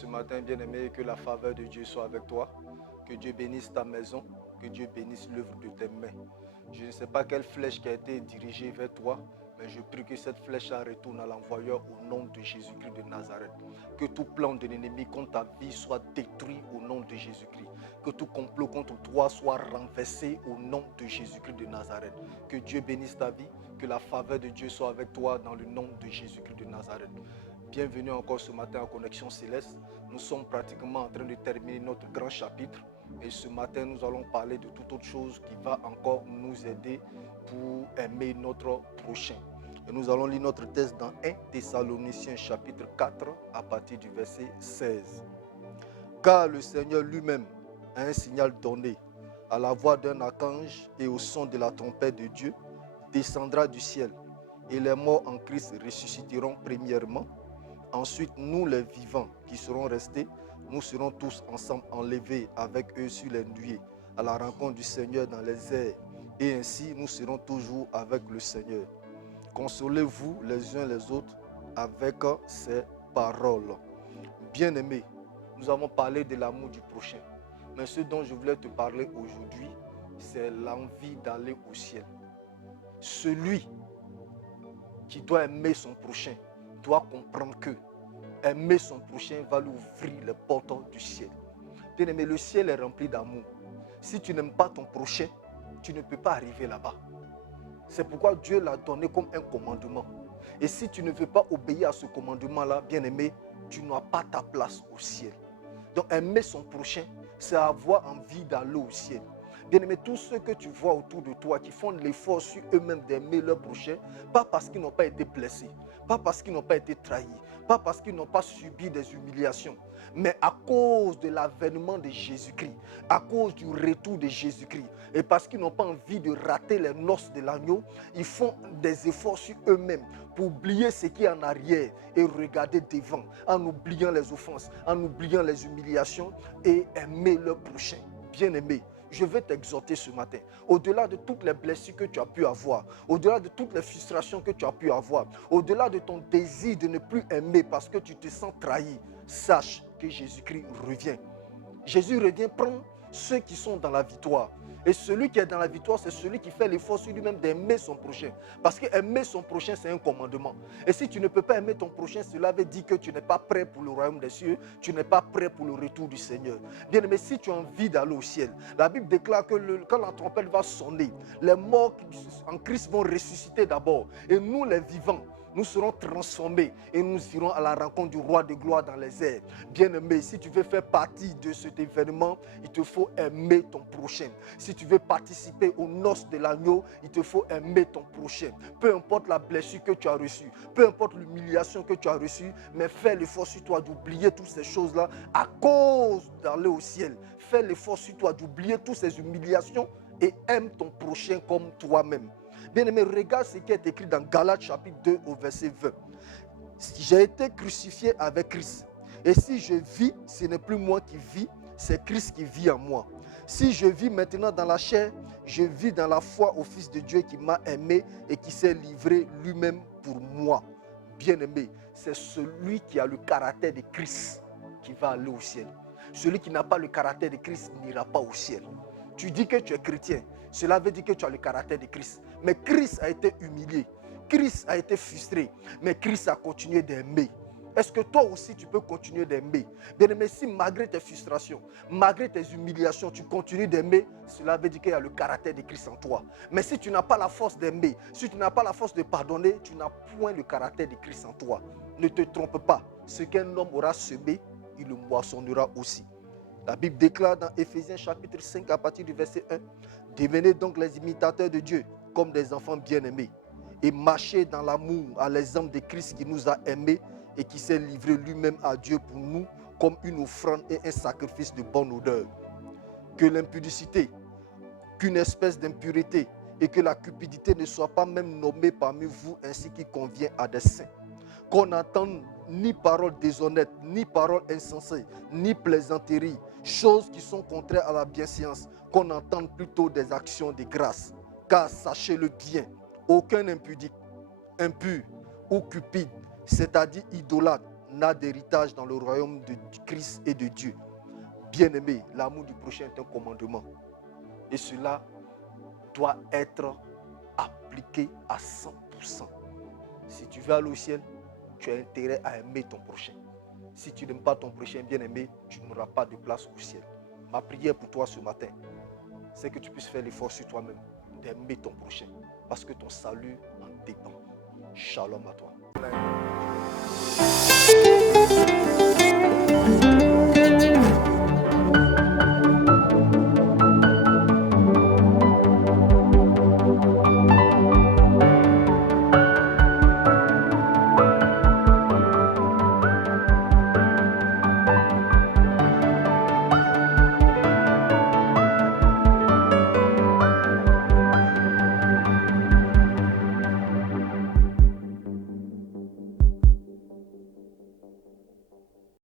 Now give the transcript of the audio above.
ce matin, bien-aimé, que la faveur de Dieu soit avec toi, que Dieu bénisse ta maison, que Dieu bénisse l'œuvre de tes mains. Je ne sais pas quelle flèche qui a été dirigée vers toi, mais je prie que cette flèche-là retourne à l'envoyeur au nom de Jésus-Christ de Nazareth. Que tout plan de l'ennemi contre ta vie soit détruit au nom de Jésus-Christ. Que tout complot contre toi soit renversé au nom de Jésus-Christ de Nazareth. Que Dieu bénisse ta vie, que la faveur de Dieu soit avec toi dans le nom de Jésus-Christ de Nazareth. Bienvenue encore ce matin en Connexion Céleste. Nous sommes pratiquement en train de terminer notre grand chapitre. Et ce matin, nous allons parler de toute autre chose qui va encore nous aider pour aimer notre prochain. Et nous allons lire notre texte dans 1 Thessaloniciens chapitre 4 à partir du verset 16. Car le Seigneur lui-même a un signal donné à la voix d'un archange et au son de la trompette de Dieu descendra du ciel. Et les morts en Christ ressusciteront premièrement. Ensuite, nous les vivants qui serons restés, nous serons tous ensemble enlevés avec eux sur les nuées à la rencontre du Seigneur dans les airs. Et ainsi, nous serons toujours avec le Seigneur. Consolez-vous les uns les autres avec ces paroles. Bien-aimés, nous avons parlé de l'amour du prochain. Mais ce dont je voulais te parler aujourd'hui, c'est l'envie d'aller au ciel. Celui qui doit aimer son prochain doit comprendre que aimer son prochain va lui ouvrir les portes du ciel. Bien-aimé, le ciel est rempli d'amour. Si tu n'aimes pas ton prochain, tu ne peux pas arriver là-bas. C'est pourquoi Dieu l'a donné comme un commandement. Et si tu ne veux pas obéir à ce commandement-là, bien-aimé, tu n'as pas ta place au ciel. Donc aimer son prochain, c'est avoir envie d'aller au ciel. Bien-aimé, tous ceux que tu vois autour de toi qui font l'effort sur eux-mêmes d'aimer leur prochain, pas parce qu'ils n'ont pas été blessés, pas parce qu'ils n'ont pas été trahis, pas parce qu'ils n'ont pas subi des humiliations, mais à cause de l'avènement de Jésus-Christ, à cause du retour de Jésus-Christ, et parce qu'ils n'ont pas envie de rater les noces de l'agneau, ils font des efforts sur eux-mêmes pour oublier ce qui est en arrière et regarder devant, en oubliant les offenses, en oubliant les humiliations et aimer leur prochain. Bien-aimé, je veux t'exhorter ce matin, au-delà de toutes les blessures que tu as pu avoir, au-delà de toutes les frustrations que tu as pu avoir, au-delà de ton désir de ne plus aimer parce que tu te sens trahi, sache que Jésus-Christ revient. Jésus revient prendre ceux qui sont dans la victoire. Et celui qui est dans la victoire, c'est celui qui fait l'effort sur lui-même d'aimer son prochain. Parce que aimer son prochain, c'est un commandement. Et si tu ne peux pas aimer ton prochain, cela veut dire que tu n'es pas prêt pour le royaume des cieux, tu n'es pas prêt pour le retour du Seigneur. Bien aimé, si tu as envie d'aller au ciel, la Bible déclare que quand la trompette va sonner, les morts en Christ vont ressusciter d'abord. Et nous, les vivants, nous serons transformés et nous irons à la rencontre du roi de gloire dans les airs. Bien-aimé, si tu veux faire partie de cet événement, il te faut aimer ton prochain. Si tu veux participer aux noces de l'agneau, il te faut aimer ton prochain. Peu importe la blessure que tu as reçue, peu importe l'humiliation que tu as reçue, mais fais l'effort sur toi d'oublier toutes ces choses-là à cause d'aller au ciel. Fais l'effort sur toi d'oublier toutes ces humiliations et aime ton prochain comme toi-même. Bien-aimé, regarde ce qui est écrit dans Galates chapitre 2 au verset 20. J'ai été crucifié avec Christ. Et si je vis, ce n'est plus moi qui vis, c'est Christ qui vit en moi. Si je vis maintenant dans la chair, je vis dans la foi au Fils de Dieu qui m'a aimé et qui s'est livré lui-même pour moi. Bien-aimé, c'est celui qui a le caractère de Christ qui va aller au ciel. Celui qui n'a pas le caractère de Christ n'ira pas au ciel. Tu dis que tu es chrétien, cela veut dire que tu as le caractère de Christ. Mais Christ a été humilié, Christ a été frustré, mais Christ a continué d'aimer. Est-ce que toi aussi tu peux continuer d'aimer? Bien-aimé, si malgré tes frustrations, malgré tes humiliations, tu continues d'aimer, cela veut dire qu'il y a le caractère de Christ en toi. Mais si tu n'as pas la force d'aimer, si tu n'as pas la force de pardonner, tu n'as point le caractère de Christ en toi. Ne te trompe pas, ce qu'un homme aura semé, il le moissonnera aussi. La Bible déclare dans Éphésiens chapitre 5 à partir du verset 1, « Devenez donc les imitateurs de Dieu comme des enfants bien-aimés et marchez dans l'amour à l'exemple de Christ qui nous a aimés et qui s'est livré lui-même à Dieu pour nous comme une offrande et un sacrifice de bonne odeur. Que l'impudicité, qu'une espèce d'impureté et que la cupidité ne soient pas même nommées parmi vous ainsi qu'il convient à des saints. Qu'on n'entende ni paroles déshonnêtes, ni paroles insensées, ni plaisanteries, choses qui sont contraires à la bienséance, qu'on entende plutôt des actions de grâce. Car sachez-le bien, aucun impudique, impur ou cupide, c'est-à-dire idolâtre, a d'héritage dans le royaume de Christ et de Dieu. Bien-aimé, l'amour du prochain est un commandement. Et cela doit être appliqué à 100%. Si tu veux aller au ciel, tu as intérêt à aimer ton prochain. Si tu n'aimes pas ton prochain bien-aimé, tu n'auras pas de place au ciel. Ma prière pour toi ce matin, c'est que tu puisses faire l'effort sur toi-même d'aimer ton prochain, parce que ton salut en dépend. Shalom à toi.